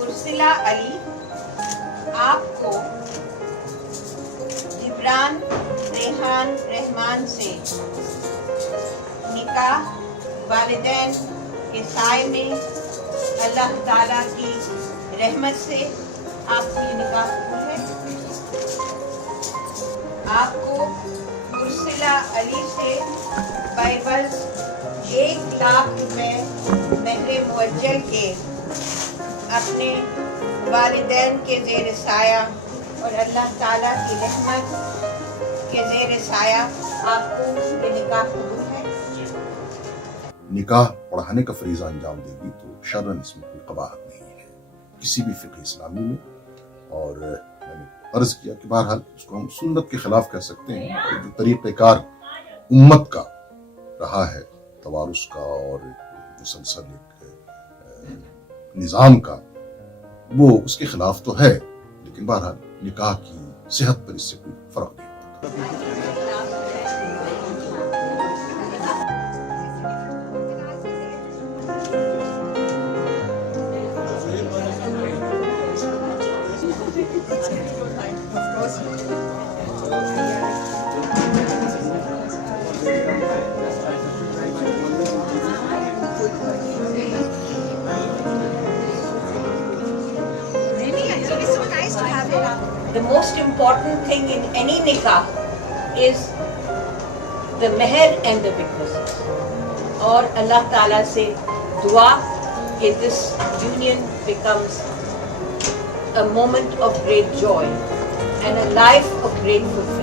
उर्सिला अली आपको जिब्रान रेहान रहमान से निकाह वालिदैन के साए में अल्लाह ताला की रहमत से आपकी निकाह कबूल है। आपको उर्सिला अली से बाइबल 1 लाख रुपए महर मुअज्जल के अपने वालिदैन के ज़ेर साया और अल्लाह ताला की रहमत के ज़ेर साया आपको ये निकाह कबूल है। निकाह पढ़ाने का फरीज़ा अंजाम देगी तो शर्रन इसमें कोई कबाहत नहीं है किसी भी फ़िक़्ह इस्लामी में। और मैंने अर्ज़ किया कि बहरहाल उसको हम सुन्नत के ख़िलाफ़ कह सकते हैं। और जो तरीक़ेकार उम्मत का रहा है तवारुस का और मुसलसल एक निज़ाम का, वो उसके ख़िलाफ़ तो है, लेकिन बहरहाल निकाह की सेहत पर इससे कोई फ़र्क नहीं पड़ता। The most important thing in any nikah is the meher and the witnesses. और अल्लाह ताला से दुआ कि this union becomes a moment of great joy and a life of great fulfillment.